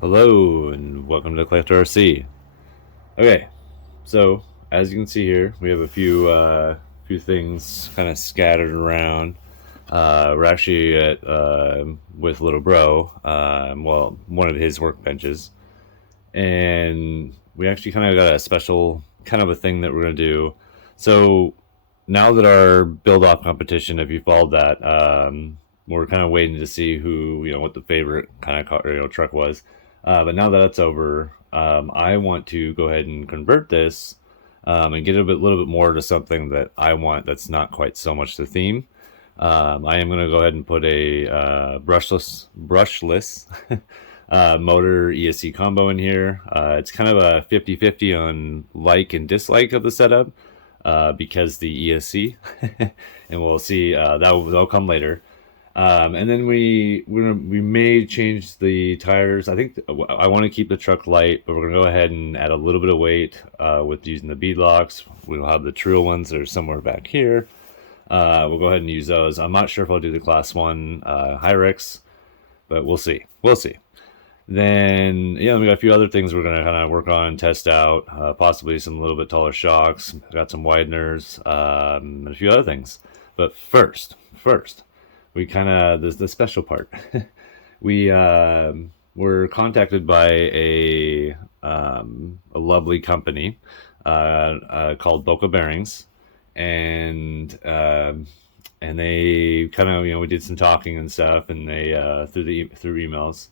Hello and welcome to Collector RC. Okay, so as you can see here, we have a few things kind of scattered around. We're actually at with little bro, well, one of his workbenches, and we actually kind of got a special kind of a thing that we're gonna do. So now that our build-off competition, if you followed that, we're kind of waiting to see who what the favorite kind of car, truck was. But now that that's over, I want to go ahead and convert this and get a little bit more to something that I want. That's not quite so much the theme. I am going to go ahead and put a brushless motor ESC combo in here. It's kind of a 50-50 on like and dislike of the setup because the ESC, and we'll see. That'll come later. And then we may change the tires. I think I want to keep the truck light, but we're gonna go ahead and add a little bit of weight with using the bead locks. We'll have the True ones that are somewhere back here. We'll go ahead and use those. I'm not sure if I'll do the Class 1 Hyrex, but we'll see. We'll see. Then, we got a few other things we're gonna kind of work on and test out. Possibly some little bit taller shocks. Got some wideners, and a few other things. But first, we kind of the special part. We were contacted by a lovely company called BOCA Bearings, and they kind of we did some talking and stuff, and they through emails,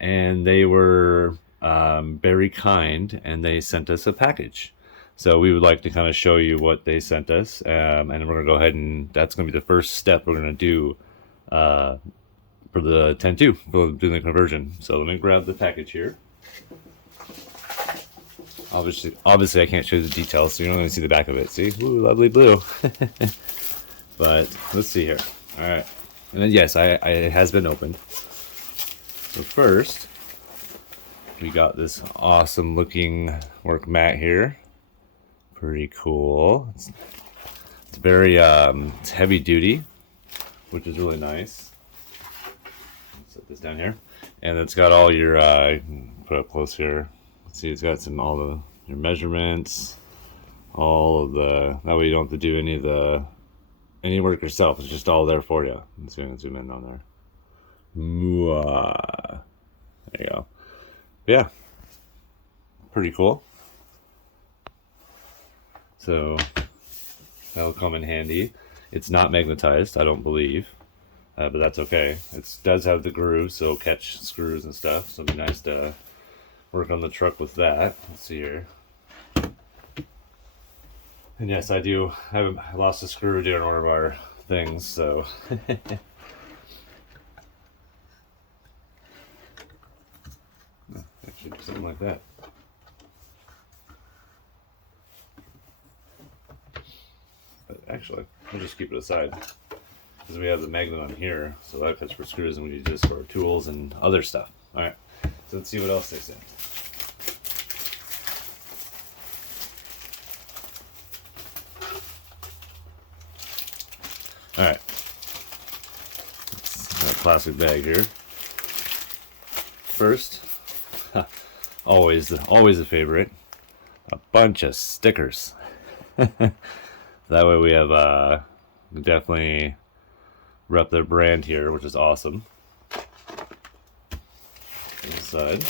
and they were very kind, and they sent us a package. So we would like to kind of show you what they sent us, and we're going to go ahead and that's going to be the first step we're going to do for the 10-II, for doing the conversion. So let me grab the package here. Obviously I can't show you the details, so you don't even see the back of it. See? Ooh, lovely blue. But let's see here. All right. And then, yes, it has been opened. So first, we got this awesome looking work mat here. Pretty cool. It's very it's heavy duty, which is really nice. Set this down here, and it's got all your put up close here. See, it's got your measurements, all of the. That way you don't have to do any work yourself. It's just all there for you. Let's see if I can zoom in on there. There you go. Yeah, pretty cool. So that'll come in handy. It's not magnetized, I don't believe, but that's okay. It does have the grooves, so it'll catch screws and stuff. So it'll be nice to work on the truck with that. Let's see here. And yes, I lost a screw during one of our things, so. Actually, something like that. But actually, we'll just keep it aside because we have the magnet on here, so that cuts for screws, and we use this for tools and other stuff. All right, so let's see what else they sent. All right, a plastic bag here. First, always a favorite, a bunch of stickers. That way we have definitely rep their brand here, which is awesome. Inside.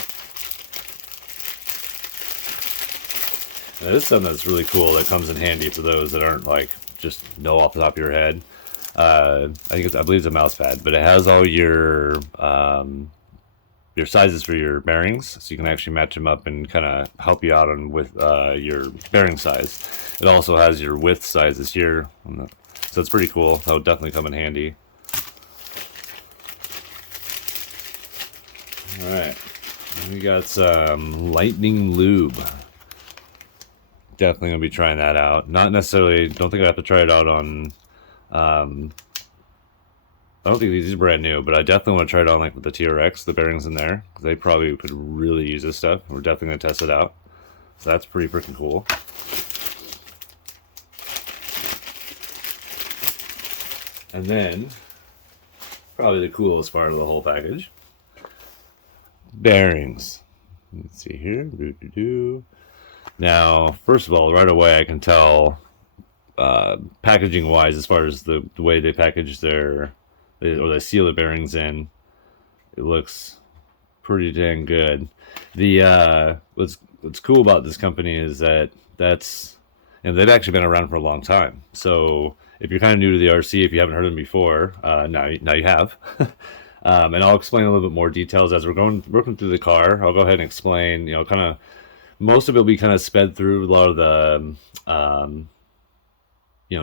Now, this is something that's really cool that comes in handy for those that aren't like just know off the top of your head. I believe it's a mouse pad, but it has all your sizes for your bearings, so you can actually match them up and kind of help you out with your bearing size. It also has your width sizes here, so it's pretty cool. That would definitely come in handy. All right, and we got some lightning lube. Definitely gonna be trying that out. Not necessarily. Don't think I have to try it out on. I don't think these are brand new, but I definitely want to try it on like with the TRX, the bearings in there, because they probably could really use this stuff. We're definitely going to test it out. So that's pretty freaking cool. And then, probably the coolest part of the whole package, bearings. Let's see here. Now, first of all, right away I can tell packaging wise, as far as the way they package or they seal the bearings in, it looks pretty dang good. The what's cool about this company is that they've actually been around for a long time. So if you're kind of new to the RC, if you haven't heard them before, now you have. And I'll explain a little bit more details as we're working through the car. I'll go ahead and explain, kind of, most of it will be kind of sped through. A lot of the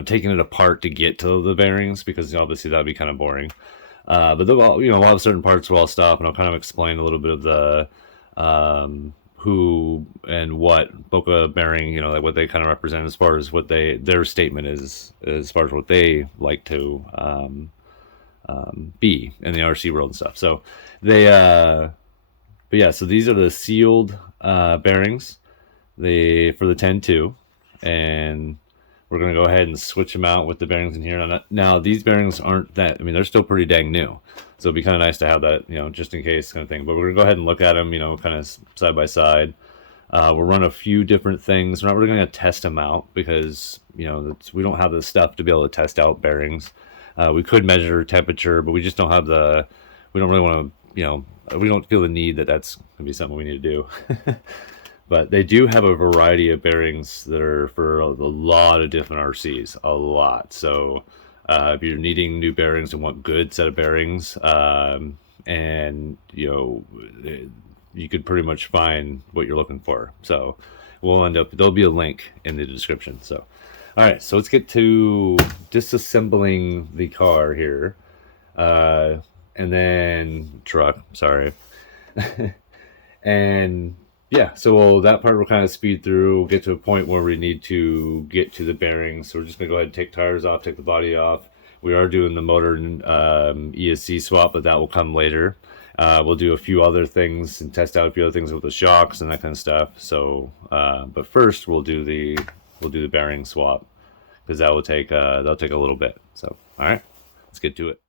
taking it apart to get to the bearings, because obviously that'd be kind of boring. But we'll have certain parts where I'll stop and I'll kind of explain a little bit of the who and what BOCA bearing, like what they kind of represent as far as what their statement is, as far as what they like to be in the RC world and stuff. So but yeah, so these are the sealed bearings for the 10-II, and we're going to go ahead and switch them out with the bearings in here. Now, these bearings aren't that, they're still pretty dang new. So it'd be kind of nice to have that, just in case kind of thing. But we're going to go ahead and look at them, kind of side by side. We'll run a few different things. We're not really going to test them out because, we don't have the stuff to be able to test out bearings. We could measure temperature, but we just don't have we don't really want to, we don't feel the need that's going to be something we need to do. But they do have a variety of bearings that are for a lot of different RCs, a lot. So if you're needing new bearings and want good set of bearings, and you could pretty much find what you're looking for. So there'll be a link in the description. So, all right, so let's get to disassembling the car here, and then truck. Sorry, and. Yeah, so that part we'll kind of speed through. We'll get to a point where we need to get to the bearings. So we're just going to go ahead and take tires off, take the body off. We are doing the motor ESC swap, but that will come later. We'll do a few other things and test out a few other things with the shocks and that kind of stuff. So, but first we'll do the bearing swap, because that'll take a little bit. So, all right, let's get to it.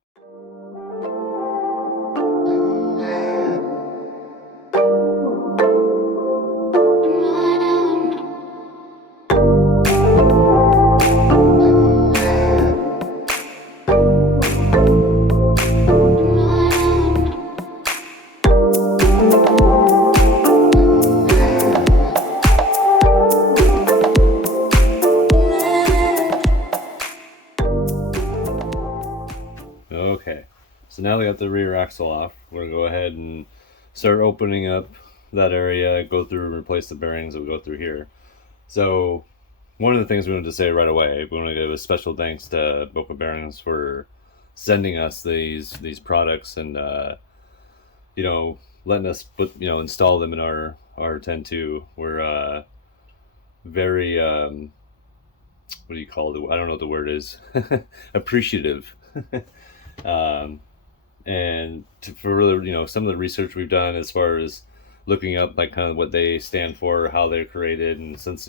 Okay, so now we got the rear axle off. We're gonna go ahead and start opening up that area, go through and replace the bearings that we go through here. So one of the things we wanted to say right away, we want to give a special thanks to BOCA Bearings for sending us these products and letting us install them in our 10-II. We're very what do you call it? I don't know what the word is. Appreciative. And for really, some of the research we've done as far as looking up like kind of what they stand for, how they're created, and since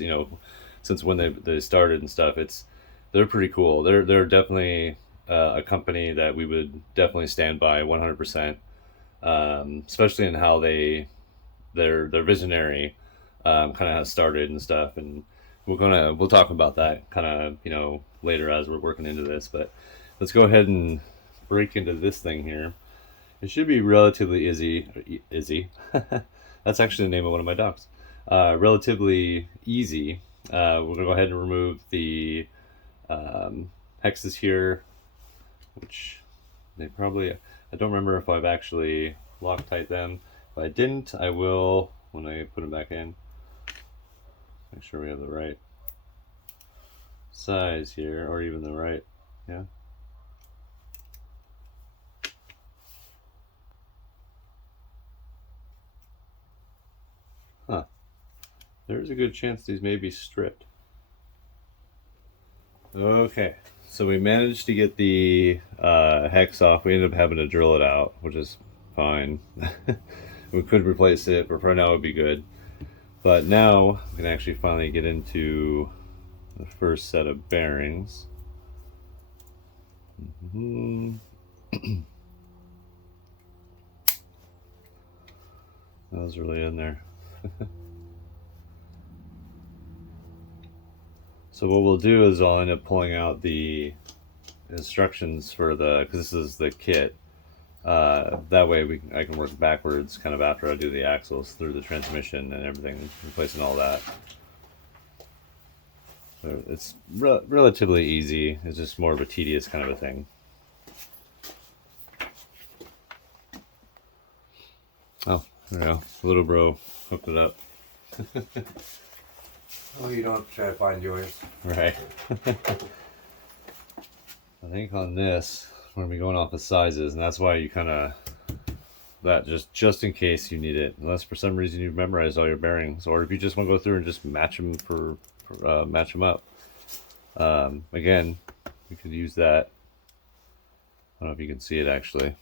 when they started and stuff, they're pretty cool. They're definitely a company that we would definitely stand by 100%, especially in how they're visionary, kind of has started and stuff. And we'll talk about that kind of later as we're working into this. But let's go ahead and break into this thing here. It should be relatively easy. That's actually the name of one of my dogs. Relatively easy. We're gonna go ahead and remove the hexes here, which I don't remember if I've actually Loctite them. If I didn't, I will when I put them back in. Make sure we have the right size here, or even the right, yeah. Huh. There's a good chance these may be stripped. Okay, so we managed to get the hex off. We ended up having to drill it out, which is fine. We could replace it, but for now it would be good. But now we can actually finally get into the first set of bearings. That was really in there. So what we'll do is I'll end up pulling out the instructions for the, because this is the kit. That way I can work backwards kind of after I do the axles through the transmission and everything, replacing all that. So it's relatively easy. It's just more of a tedious kind of a thing. Oh, there we go. Little bro hooked it up. Oh, you don't have to try to find yours. Right. I think on this, we're going to be going off of sizes, and that's why you kind of, that just in case you need it, unless for some reason you've memorized all your bearings, or if you just want to go through and just match them match them up. Again, we could use that. I don't know if you can see it actually.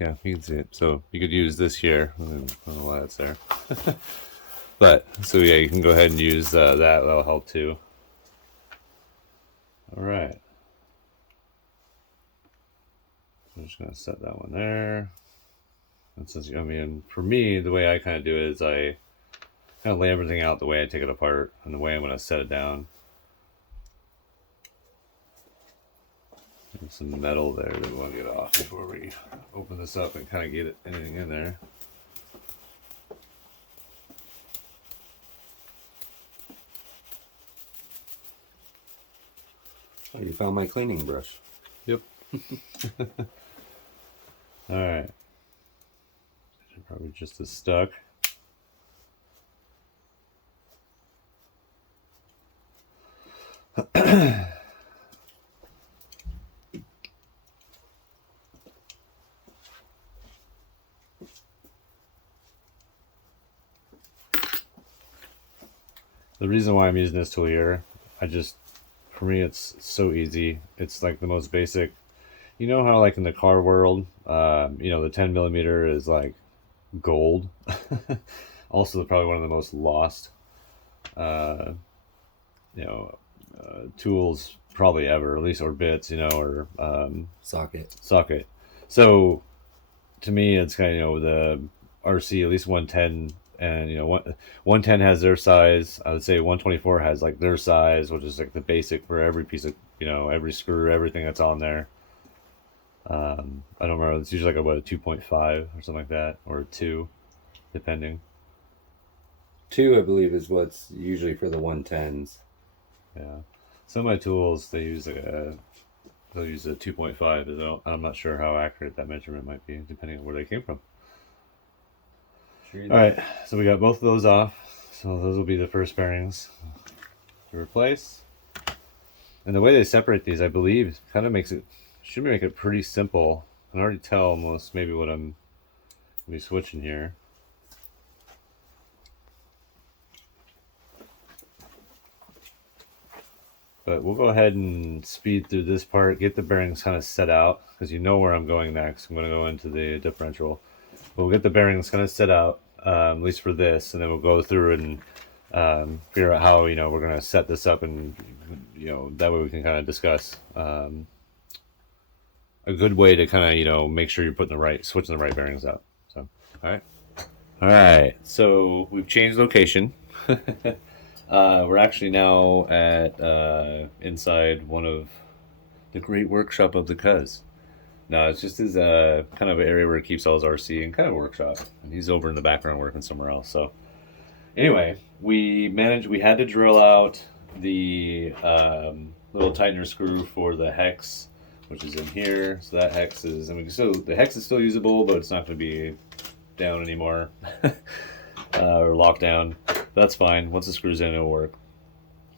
Yeah, you can see it. So you could use this here. I don't know why that's there. But, so yeah, you can go ahead and use that. That'll help too. All right. So I'm just going to set that one there. And since, I mean, for me, the way I kind of do it is I kind of lay everything out the way I take it apart and the way I'm going to set it down. There's some metal there that we want to get off before we open this up and kind of get anything in there. Oh, you found my cleaning brush. Yep. Alright. Probably just as stuck. The reason why I'm using this tool here, for me it's so easy. It's like the most basic. You know how like in the car world, you know, the 10mm is like gold. Also probably one of the most lost, you know, tools probably ever, at least, or bits, you know, or socket. So to me, it's kind of, you know, the RC, at least 110, and you know, 110 has their size. I would say 124 has like their size, which is like the basic for every piece of, you know, every screw, everything that's on there. I don't remember. It's usually like a 2.5 or something like that, or a 2, depending. 2, I believe, is what's usually for the 110s. Yeah, some of my tools they'll use a 2.5. I'm not sure how accurate that measurement might be, depending on where they came from. Sure. All right, so we got both of those off. So those will be the first bearings to replace. And the way they separate these, I believe, kind of should make it pretty simple. I can already tell almost maybe what I'm going to be switching here. But we'll go ahead and speed through this part, get the bearings kind of set out, because you know where I'm going next. I'm going to go into the differential. We'll get the bearings kind of set out, at least for this, and then we'll go through and figure out how, you know, we're going to set this up, and, you know, that way we can kind of discuss a good way to kind of, you know, make sure you're switching the right bearings out. So, all right. So we've changed location. We're actually now at inside one of the great workshop of the Cuz. No, it's just his kind of area where he keeps all his RC and kind of workshop. And he's over in the background working somewhere else. So anyway, we had to drill out the little tightener screw for the hex, which is in here. So that hex is, I mean, so the hex is still usable, but it's not going to be down anymore or locked down. That's fine. Once the screw's in, it'll work.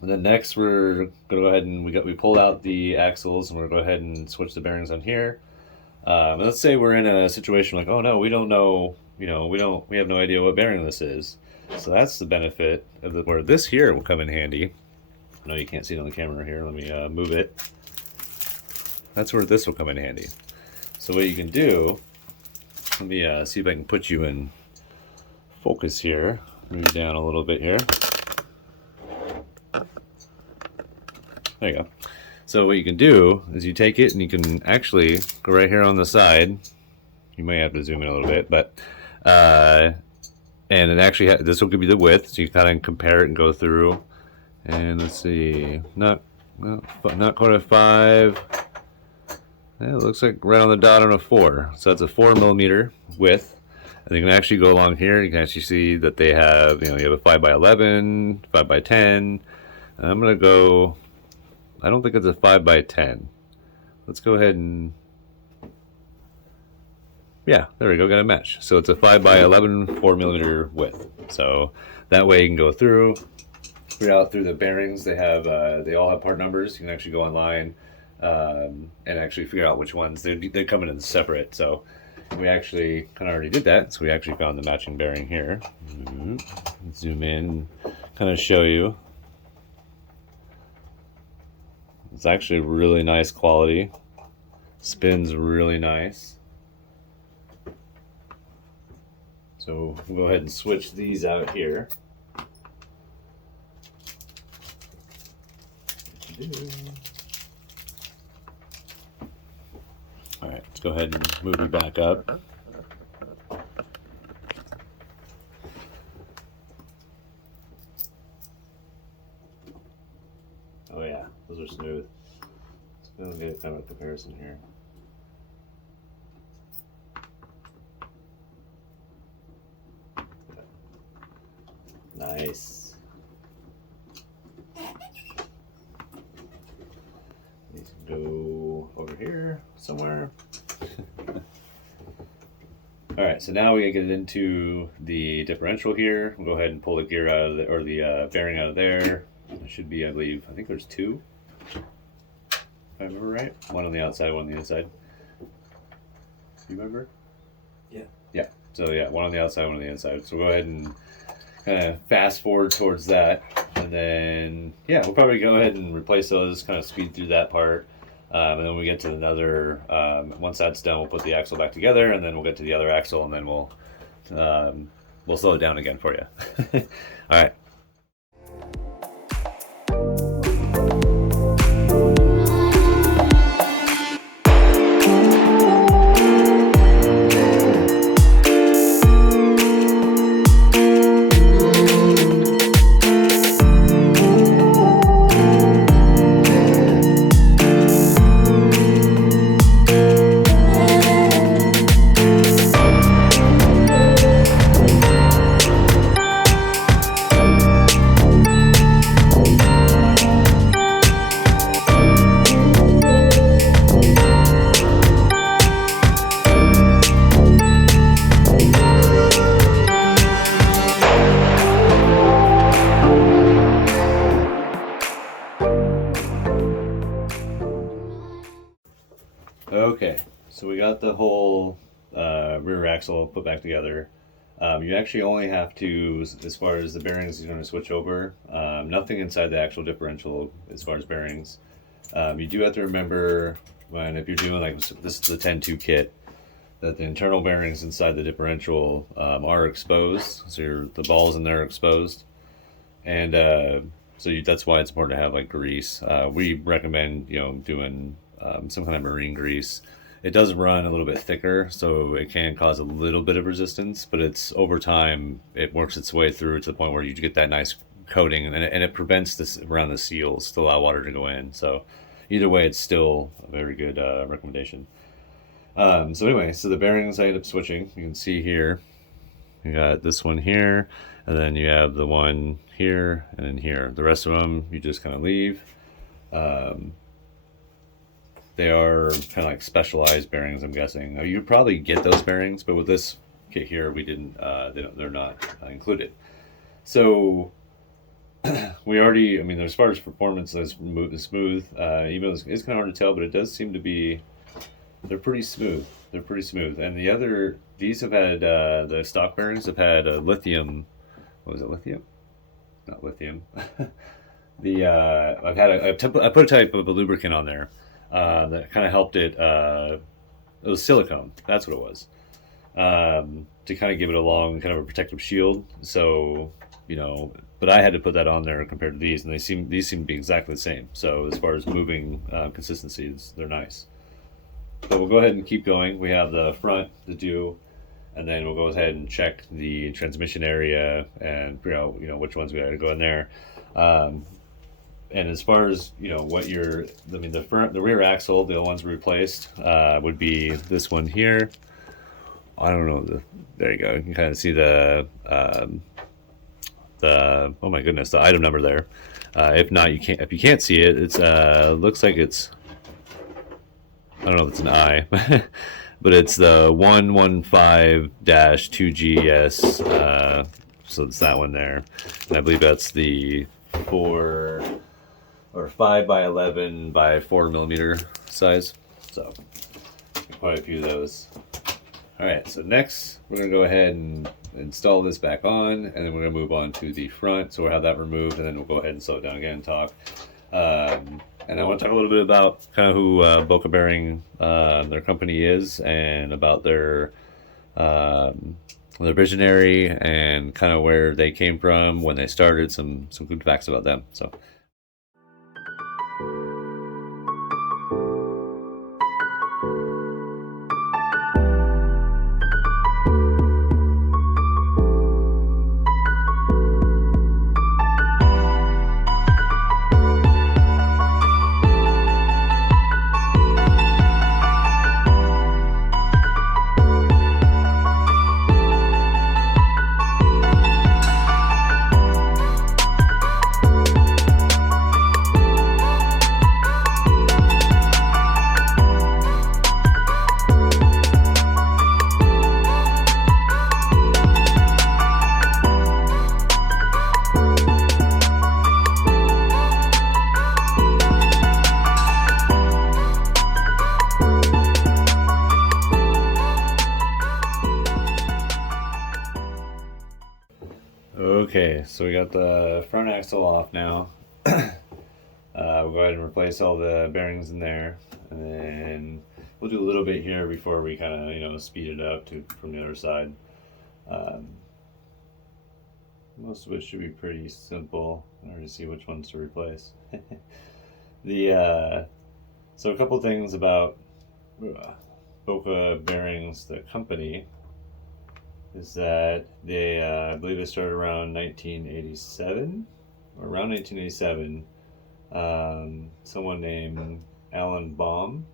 And then next, we're going to go ahead and we pulled out the axles, and we're going to go ahead and switch the bearings on here. And let's say we're in a situation like, oh no, we don't know, you know, we have no idea what bearing this is. So that's the benefit of where this here will come in handy. I know you can't see it on the camera here. Let me move it. That's where this will come in handy. So what you can do, let me see if I can put you in focus here. Move you down a little bit here. There you go. So what you can do is you take it and you can actually go right here on the side. You may have to zoom in a little bit, but And it actually this will give you the width, so you kind of compare it and go through. And let's see, not quite a 5. Yeah, it looks like right on the dot on a 4. So that's a 4mm width. And you can actually go along here. You can actually see that they have, you have a 5x11, 5x10. I'm gonna go. I don't think it's a 5x10. Let's go ahead and. Yeah, there we go. Got a match. So it's a 5x11, 4mm width. So that way you can go through, figure out through the bearings. They have, they all have part numbers. You can actually go online and actually figure out which ones. They're coming in separate. So we actually kind of already did that. So we actually found the matching bearing here. Zoom in, kind of show you. It's actually really nice quality. Spins really nice. So we'll go ahead and switch these out here. All right, let's go ahead and move you back up. Oh yeah, those are smooth. Let's go get kind of a comparison here. Nice. These can go over here somewhere. All right, so now we get into the differential here. We'll go ahead and pull the gear out of the, or the bearing out of there. There should be, I think there's 2. If I remember right. One on the outside, one on the inside. You remember? Yeah. Yeah. So yeah, one on the outside, one on the inside. So we'll go ahead and kind of fast forward towards that, and then yeah, we'll probably go ahead and replace those, kind of speed through that part, and then when we get to another, once that's done, we'll put the axle back together, and then we'll get to the other axle, and then we'll slow it down again for you. All right. Okay, so we got the whole rear axle put back together. You actually only have to, as far as the bearings you're going to switch over, nothing inside the actual differential as far as bearings. You do have to remember if you're doing like this is the 10-II kit, that the internal bearings inside the differential are exposed, so the balls in there are exposed, and that's why it's important to have like grease. We recommend doing some kind of marine grease. It does run a little bit thicker, so it can cause a little bit of resistance, but it's over time it works its way through to the point where you get that nice coating, and it prevents this around the seals to allow water to go in. So either way, it's still a very good recommendation. So anyway, so the bearings I ended up switching. You can see here, you got this one here, and then you have the one here, and then here. The rest of them you just kind of leave. They are kind of like specialized bearings, I'm guessing. You'd probably get those bearings, but with this kit here, we didn't. They're not included. So we already. I mean, as far as performance, it's smooth. Even though it's kind of hard to tell, but it does seem to be. They're pretty smooth. They're pretty smooth. And these have had the stock bearings have had lithium. What was it? Lithium? Not lithium. I put a type of a lubricant on there. That kind of helped it. It was silicone. That's what it was. To kind of give it a long, kind of a protective shield. So, but I had to put that on there compared to these, and these seem to be exactly the same. So as far as moving consistency, they're nice. So we'll go ahead and keep going. We have the front to do, and then we'll go ahead and check the transmission area and figure out which ones we got to go in there. And as far as what the rear axle, the ones replaced would be this one here. I don't know. There you go. You can kind of see the oh my goodness, the item number there. If not, you can't. If you can't see it, it's looks like it's, I don't know if it's an I, but it's the 115-2GS. So it's that one there, and I believe that's the 5 by 11 by 4 millimeter size. So quite a few of those. All right, so next we're gonna go ahead and install this back on, and then we're gonna move on to the front. So we'll have that removed, and then we'll go ahead and slow it down again and talk. And I want to talk a little bit about kind of who BOCA Bearing, their company is, and about their visionary and kind of where they came from when they started. Some good facts about them. So. Okay, so we got the front axle off now. We'll go ahead and replace all the bearings in there, and then we'll do a little bit here before we kind of speed it up from the other side. Most of it should be pretty simple. I already see which ones to replace. So a couple things about BOCA Bearings, the company, is that they, I believe they started around 1987, or around 1987. Someone named Baum,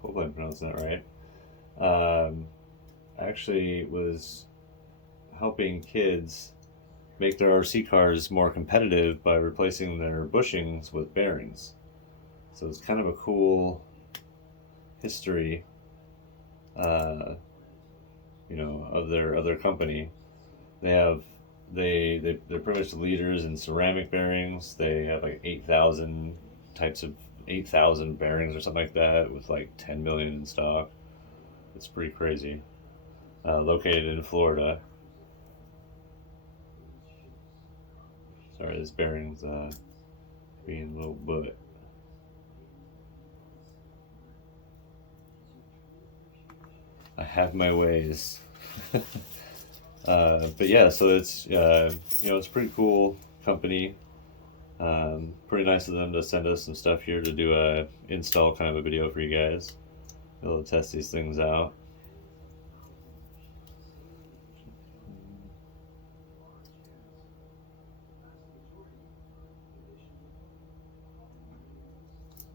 hopefully I'm pronouncing that right, actually was helping kids make their RC cars more competitive by replacing their bushings with bearings. So it's kind of a cool history, of their company. They're pretty much the leaders in ceramic bearings. They have like 8,000 bearings or something like that, with like 10 million in stock. It's pretty crazy. Located in Florida. Sorry, this bearing's being a little butt. I have my ways. But yeah, so it's it's a pretty cool company. Pretty nice of them to send us some stuff here to do a install kind of a video for you guys. Be able to test these things out.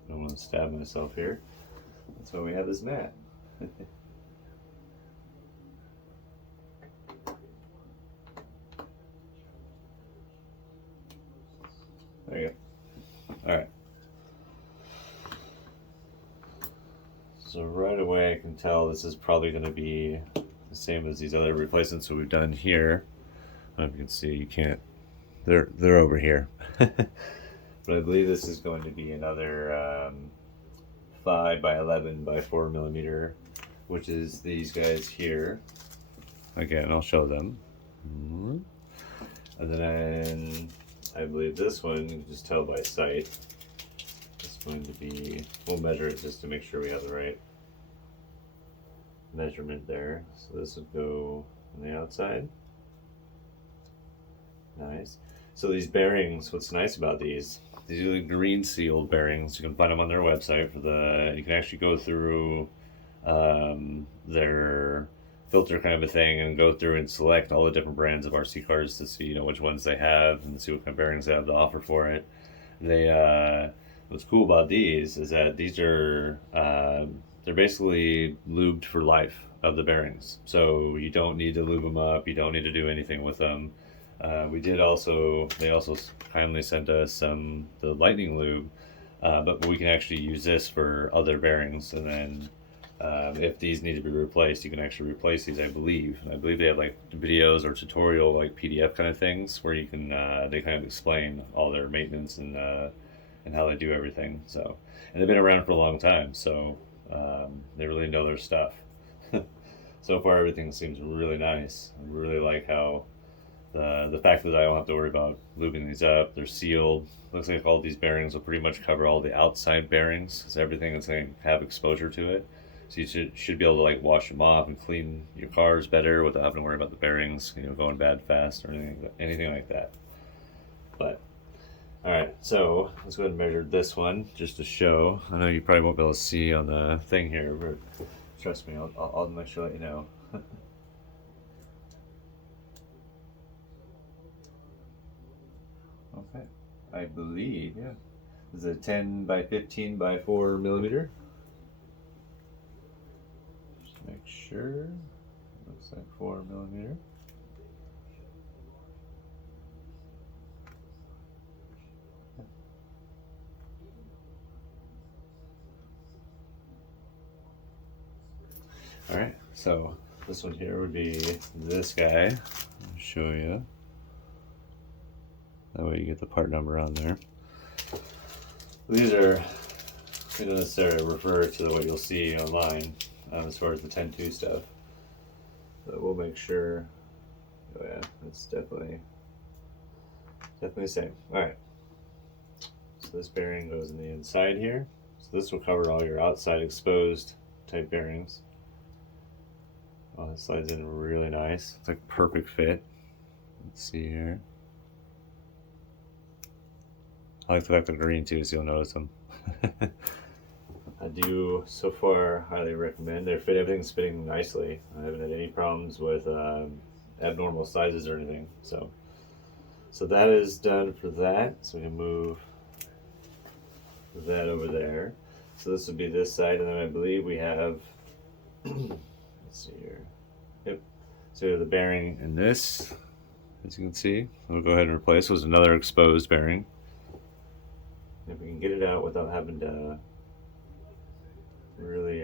I don't want to stab myself here. That's why we have this mat. There you go. Alright. So right away I can tell this is probably going to be the same as these other replacements that we've done here. I don't know if you can see, you can't, they're over here. But I believe this is going to be another 5 by 11 by 4 millimeter, which is these guys here. Again, I'll show them. And then I believe this one, you can just tell by sight, it's going to be, we'll measure it just to make sure we have the right measurement there. So this would go on the outside. Nice. So these bearings, what's nice about these are the green sealed bearings. You can find them on their website. You can actually go through their filter kind of a thing and go through and select all the different brands of RC cars to see, which ones they have and see what kind of bearings they have to offer for it. What's cool about these is that these are they're basically lubed for life of the bearings, so you don't need to lube them up, you don't need to do anything with them. They also kindly sent us the lightning lube, but we can actually use this for other bearings, and then if these need to be replaced, you can actually replace these. I believe they have like videos or tutorial like PDF kind of things where you can they kind of explain all their maintenance and how they do everything. So, and they've been around for a long time, so they really know their stuff. So far, everything seems really nice. I really like how the fact that I don't have to worry about lubing these up. They're sealed. Looks like all these bearings will pretty much cover all the outside bearings, because everything is going to have exposure to it. So you should be able to like wash them off and clean your cars better without having to worry about the bearings, going bad fast or anything like that. But all right, so let's go ahead and measure this one just to show. I know you probably won't be able to see on the thing here, but trust me, I'll make sure to let you know. Okay, I believe, yeah, this is a 10 by 15 by 4 millimeter. Just make sure. Looks like 4 millimeter. All right, so this one here would be this guy. I'll show you. That way you get the part number on there. These are, we don't necessarily refer to what you'll see online as far as the 10-II stuff, but we'll make sure. Oh yeah, that's definitely the same. All right, so this bearing goes in the inside here. So this will cover all your outside exposed type bearings. Oh, it slides in really nice. It's like perfect fit. Let's see here. I like the fact they're green too, so you'll notice them. I do so far highly recommend. Everything's fitting nicely. I haven't had any problems with abnormal sizes or anything. So that is done for that. So we can move that over there. So this would be this side, and then I believe we have. Let's see here. Yep. So the bearing in this, as you can see, we'll go ahead and replace. This was another exposed bearing. If we can get it out without having to really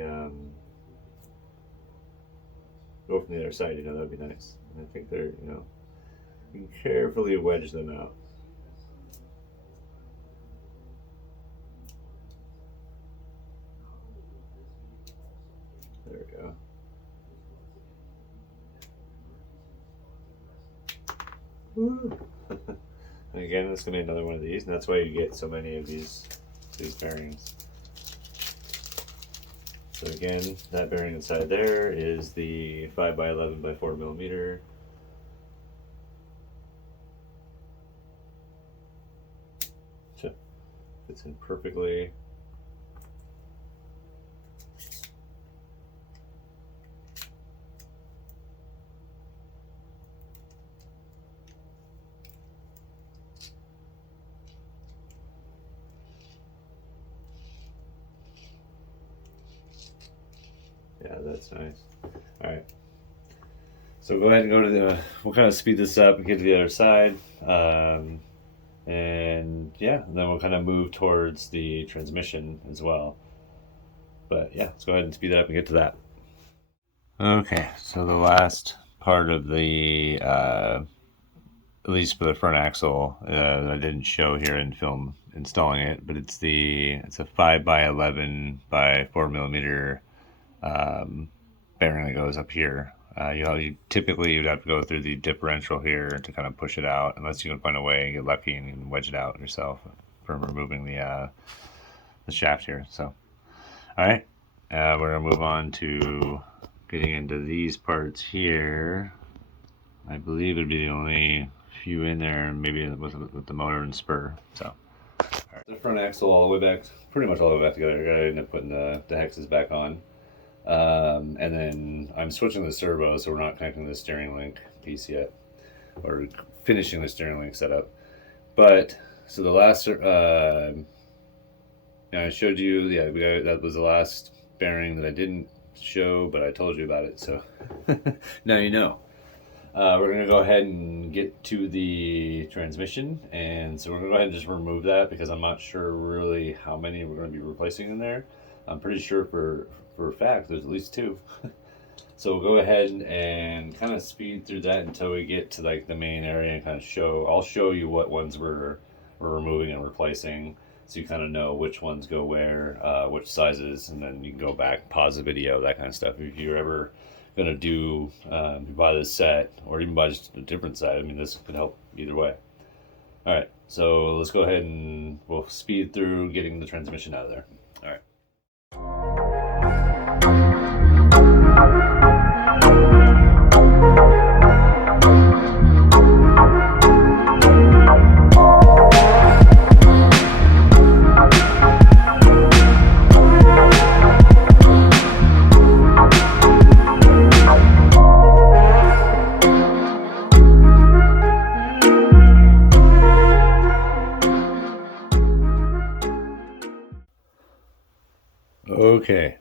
go from the other side, that'd be nice. And I think they're, you can carefully wedge them out. There we go. Woo. And again, it's going to be another one of these, and that's why you get so many of these bearings. So again, that bearing inside there is the 5 by 11 by 4 millimeter. Fits in perfectly. Yeah, that's nice. All right. So go ahead and go to we'll kind of speed this up and get to the other side. And yeah, and then we'll kind of move towards the transmission as well. But yeah, let's go ahead and speed it up and get to that. Okay, so the last part of the, at least for the front axle, that I didn't show here in film installing it, but it's a 5 by 11 by 4 millimeter bearing that goes up here. Typically you'd have to go through the differential here to kind of push it out, unless you can find a way and get lucky and you can wedge it out yourself from removing the shaft here. So, all right, we're gonna move on to getting into these parts here. I believe it'd be the only few in there, maybe with the motor and spur. So, all right. The front axle all the way back, pretty much all the way back together. I gotta end up putting the hexes back on. And And then I'm switching the servo, so we're not connecting the steering link piece yet, or finishing the steering link setup. But so the last I showed you, yeah, that was the last bearing that I didn't show, but I told you about it, so now you know. We're going to go ahead and get to the transmission, and so we're going to go ahead and just remove that because I'm not sure really how many we're going to be replacing in there. I'm pretty sure for a fact there's at least 2. So we'll go ahead and kind of speed through that until we get to like the main area and kind of I'll show you what ones we're removing and replacing, so you kind of know which ones go where, which sizes, and then you can go back, pause the video, that kind of stuff. If you're ever going to do, buy this set, or even buy just a different set, I mean, this could help either way. All right, so let's go ahead and we'll speed through getting the transmission out of there. All right. Okay,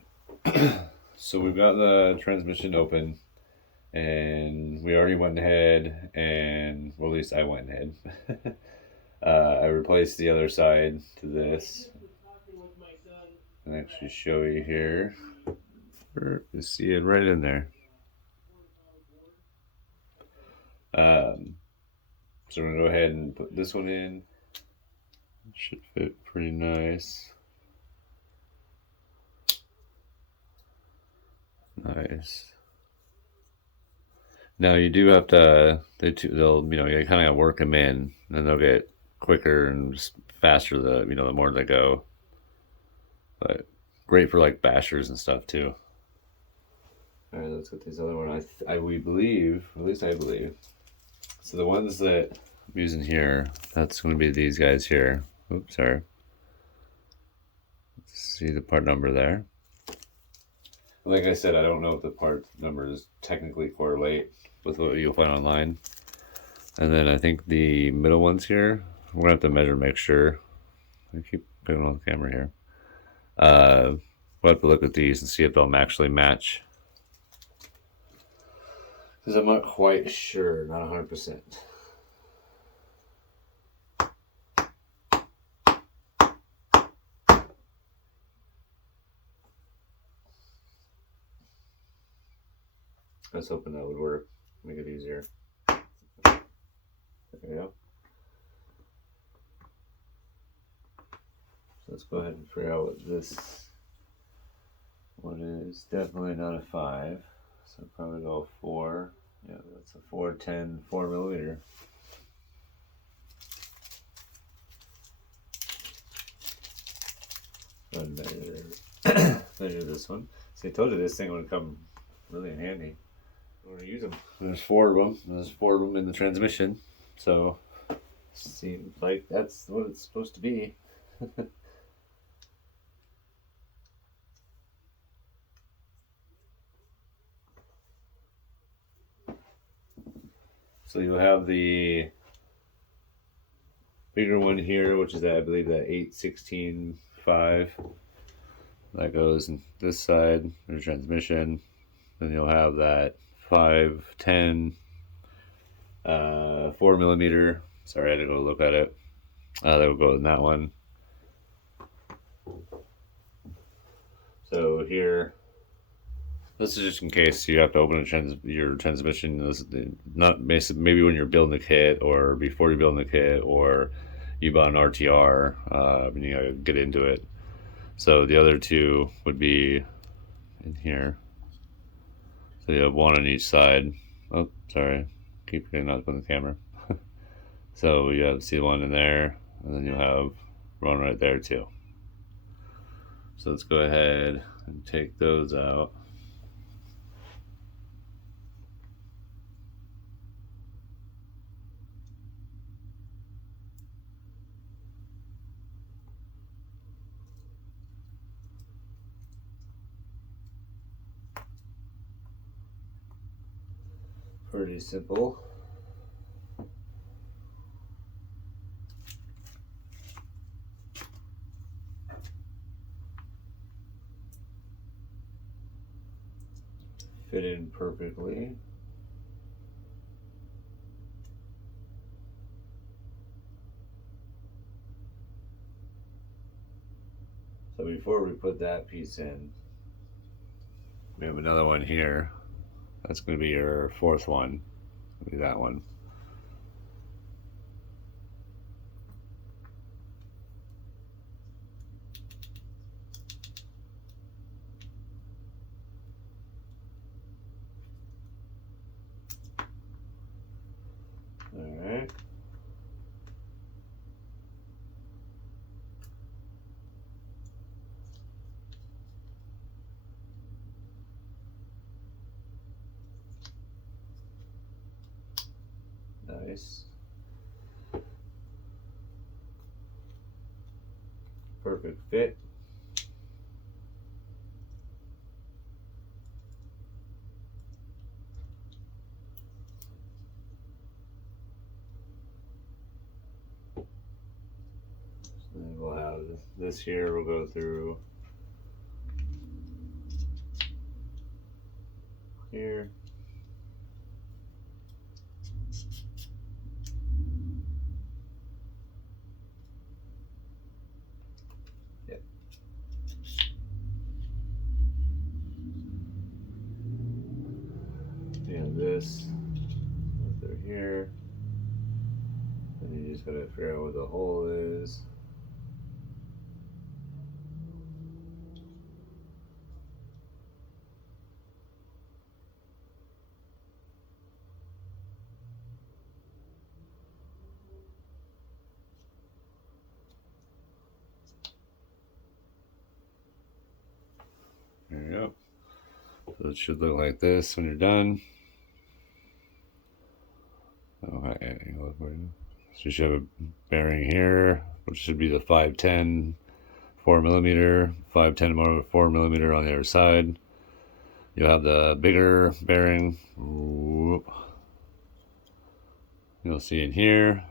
so we've got the transmission open, and we already went ahead and, well, at least I went ahead. I replaced the other side to this. I'll actually show you here. You see it right in there. So we're gonna go ahead and put this one in. It should fit pretty nice. Nice. Now you do have to, they'll, you know, you kind of work them in, and they'll get quicker and just faster the more they go. But great for like bashers and stuff too. All right, let's get this other one. We believe, at least I believe. So the ones that I'm using here, that's going to be these guys here. Oops, sorry. See the part number there. Like I said, I don't know if the part numbers technically correlate with what you'll find online. And then I think the middle ones here, we're gonna have to measure, make sure. I keep putting on the camera here. We'll have to look at these and see if they'll actually match. Because I'm not quite sure, not 100%. I was hoping that would work, make it easier. There we go. So let's go ahead and figure out what this one is. Definitely not a 5, so probably go 4. Yeah, that's a 410 4mm. Go ahead and measure this one. See, I told you this thing would come really in handy. We're gonna use them. There's 4 of them. There's 4 of them in the transmission, so seems like that's what it's supposed to be. So you'll have the bigger one here, which is that, I believe, that 8/16/5. That goes in this side, the transmission. Then you'll have that 5/10 4mm. Sorry, I had to go look at it. That will go in that one. So here, this is just in case you have to open your transmission. Not maybe when you're building the kit, or before you're building the kit, or you bought an RTR and you gotta get into it. So the other 2 would be in here. So you have 1 on each side. Oh, sorry, keep getting out on the camera. So you have one in there, and then you'll have one right there too. So let's go ahead and take those out. Pretty simple. Fit in perfectly. So before we put that piece in, we have another one here. That's going to be your fourth one. It'll be that one. all right. Nice. Perfect fit. So then we'll have this here, we'll go through here. Yep. And this go through here. And you just gotta figure out where the hole is. There you go. So it should look like this when you're done. Okay, so you should have a bearing here, which should be the 510 4mm, 510 more 4mm on the other side. You'll have the bigger bearing. You'll see in here,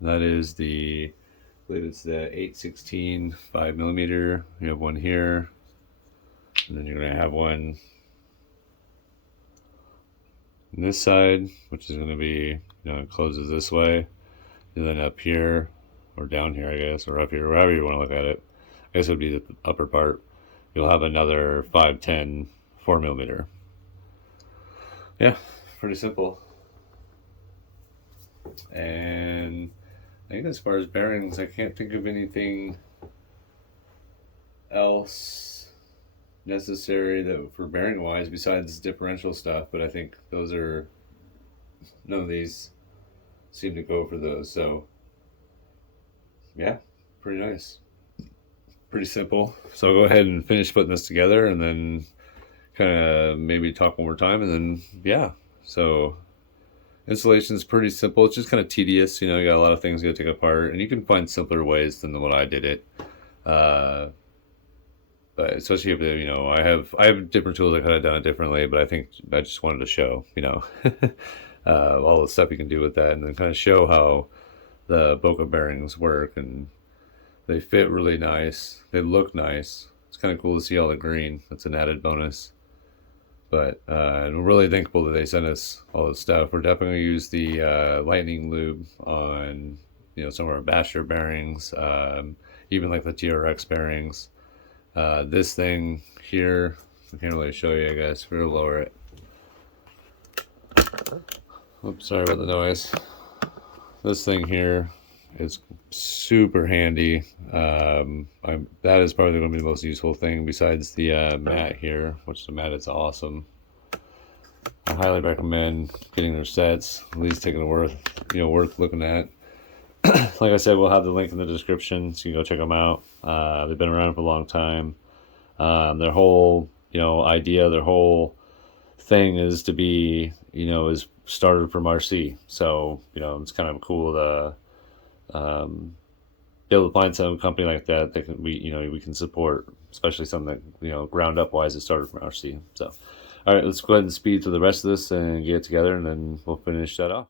that is the, I believe it's the 8/16 5mm. You have one here, and then you're going to have one on this side, which is going to be, it closes this way, and then up here, or down here, I guess, or up here, wherever you want to look at it. I guess it would be the upper part. You'll have another 510 4mm. Yeah, pretty simple. And I think as far as bearings, I can't think of anything else necessary that for bearing wise besides differential stuff, but I think those are, none of these seem to go for those. So yeah, pretty nice, pretty simple. So I'll go ahead and finish putting this together and then kind of maybe talk one more time, and then yeah. So installation is pretty simple. It's just kind of tedious, you got a lot of things you got to take apart, and you can find simpler ways than the one I did it. But especially if I have different tools. I could have done it differently, but I think I just wanted to show all the stuff you can do with that, and then kind of show how the BOCA bearings work, and they fit really nice. They look nice. It's kind of cool to see all the green. That's an added bonus. But and we're really thankful that they sent us all this stuff. We're definitely going to use the lightning lube on some of our basher bearings, even like the TRX bearings. This thing here, I can't really show you, I guess. We're going to lower it. Oops, sorry about the noise. This thing here is super handy. That is probably going to be the most useful thing besides the mat here, which the mat is awesome. I highly recommend getting their sets, at least taking it worth looking at. Like I said, we'll have the link in the description, so you can go check them out. They've been around for a long time. Their whole idea, their whole thing is to be is started from RC. So it's kind of cool to be able to find some company like that we can support, especially something that ground up wise is started from RC. So All right, let's go ahead and speed through the rest of this and get it together, and then we'll finish that off.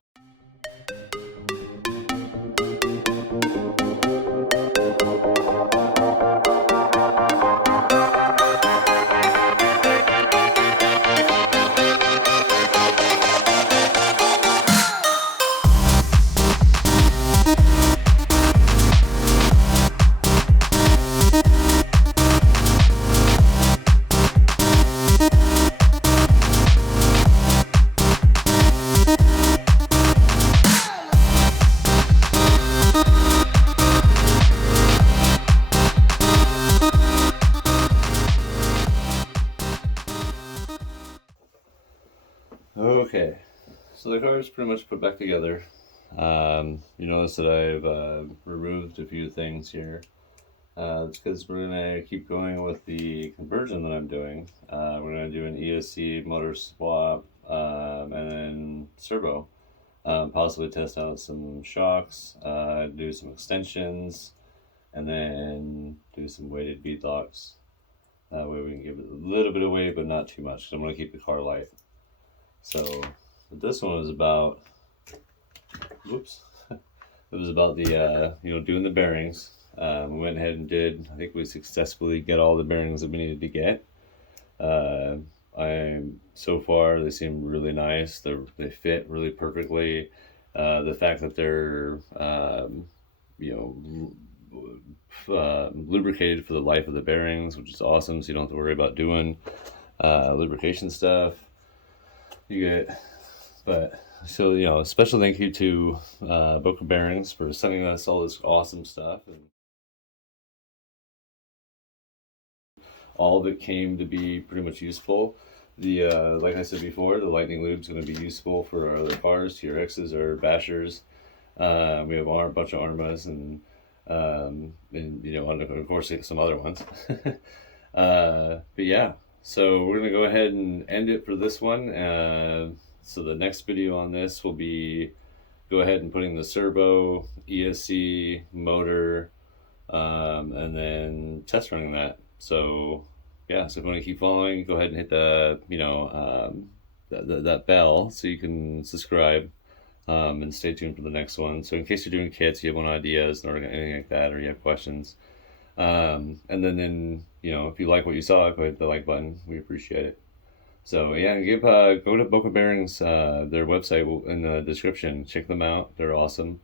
Okay, so the car is pretty much put back together. You notice that I've removed a few things here. It's because we're going to keep going with the conversion that I'm doing. We're going to do an ESC motor swap and then servo. Possibly test out some shocks, do some extensions, and then do some weighted bead locks. That way we can give it a little bit of weight, but not too much, because I'm going to keep the car light. So this one was about, whoops, it was about the, doing the bearings. We went ahead and did, I think we successfully got all the bearings that we needed to get. So far they seem really nice. They fit really perfectly. The fact that they're, lubricated for the life of the bearings, which is awesome, so you don't have to worry about doing lubrication stuff. So a special thank you to BOCA Bearings for sending us all this awesome stuff. And all of it came to be pretty much useful. Like I said before, the Lightning Lube is going to be useful for our other cars, TRXs or Bashers. We have a bunch of Armas and of course some other ones. But yeah. So we're going to go ahead and end it for this one. So the next video on this will be go ahead and putting the servo, ESC, motor, and then test running that. So yeah, so if you want to keep following, go ahead and hit the, that bell so you can subscribe and stay tuned for the next one. So in case you're doing kits, you have any ideas or anything like that, or you have questions. And then if you like what you saw, go hit the like button. We appreciate it. So yeah, go to BOCA Bearings, their website in the description. Check them out. They're awesome.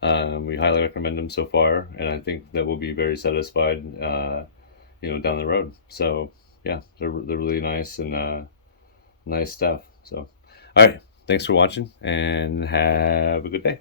We highly recommend them so far, and I think that we'll be very satisfied, down the road. So yeah, they're really nice and nice stuff. So all right, thanks for watching, and have a good day.